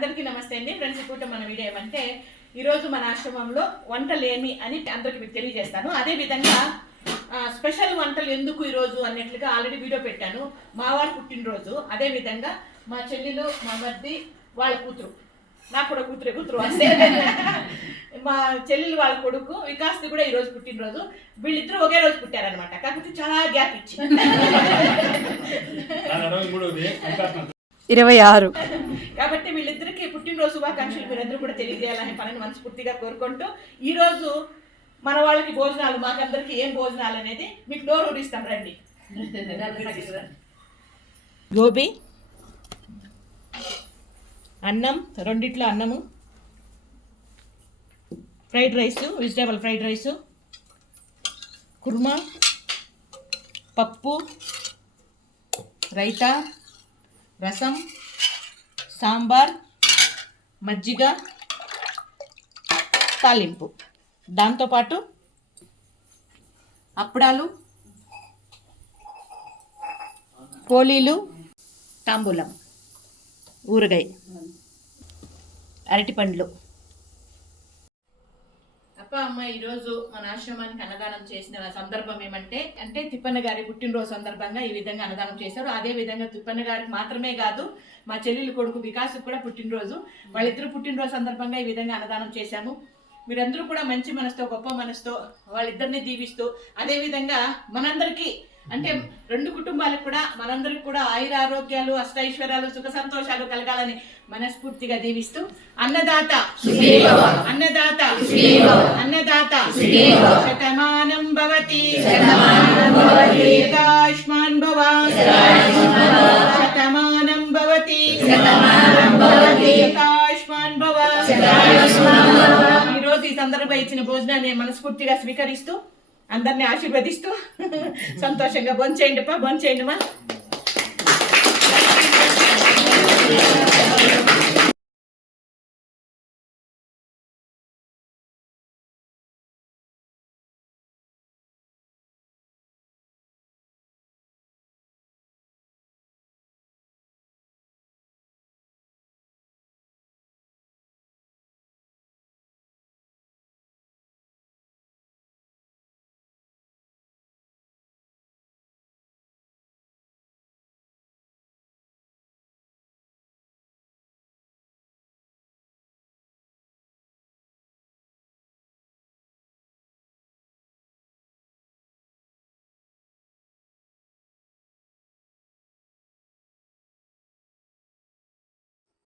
అందరికీ నమస్తే అండి. ఫ్రెండ్స్ ఇప్పుడు మన వీడియో ఏమంటే ఈరోజు మన ఆశ్రమంలో వంటలు ఏమి అని అందరికి మీకు తెలియజేస్తాను. అదే విధంగా ఆ, స్పెషల్ వంటలు ఎందుకు ఈరోజు అన్నట్లుగా ఆల్రెడీ వీడియో పెట్టాను. మా వాడు పుట్టినరోజు. అదే విధంగా మా చెల్లెలు మా మధ్య వాళ్ళ కూతురు. నాకు కూడా కూతురే కూతురు వస్తే. మా చెల్లెలు వాళ్ళ కొడుకు వికాస్ది కూడా ఈ రోజు పుట్టినరోజు. వీళ్ళిద్దరూ ఒకే రోజు పుట్టారనమాట కాకపోతే చాలా గ్యాప్ ఇచ్చి. ఇరవై ఆరు. పుట్టినరోజు శుభాకాంక్షలు మీరందరూ కూడా తెలియజేయాలనే పనిని మనస్ఫూర్తిగా కోరుకుంటూ ఈ రోజు మన వాళ్ళకి భోజనాలు మాకందరికి ఏం భోజనాలు అనేది మీకు డోర్ ఊరిస్తాం రండి. గోబీ అన్నం రెండిట్లో అన్నము fried rice vegetable fried rice kurma పప్పు రైతా రసం సాంబార్ మజ్జిగ తాలింపు. దాంతోపాటు అప్పడాలు పోలీలు తాంబూలం ఊరగాయ అరటిపండ్లు. పండ్లు ఈ రోజు మన ఆశ్రమానికి అన్నదానం చేసిన సందర్భం ఏమంటే అంటే తిప్పన్న గారి పుట్టినరోజు సందర్భంగా ఈ విధంగా అన్నదానం చేశారు. అదే విధంగా తిప్పన్న గారికి మాత్రమే కాదు మా చెల్లెలు కొడుకు వికాస్ కూడా పుట్టినరోజు వాళ్ళిద్దరు పుట్టినరోజు సందర్భంగా ఈ విధంగా అన్నదానం చేశాము. మీరందరూ కూడా మంచి మనసుతో గొప్ప మనసుతో వాళ్ళిద్దరిని దీవిస్తూ అదే విధంగా మనందరికీ అంటే రెండు కుటుంబాలకు కూడా మనందరికి కూడా ఆయుర ఆరోగ్యాలు అష్టైశ్వర్యాలు సుఖ సంతోషాలు కలగాలని మనస్ఫూర్తిగా దీవిస్తూ అన్నదాత అన్నదాత అన్నదాత శతమానం భవతి. శతాయుష్మాన్ భవ. శతమానం భవతి. శతాయుష్మాన్ భవ. ఈ సందర్భంగా ఇచ్చిన భోజనాన్ని మనస్ఫూర్తిగా స్వీకరిస్తూ అందరిని ఆశీర్వదిస్తూ సంతోషంగా భోంచేయండి పా భోంచేయండి మా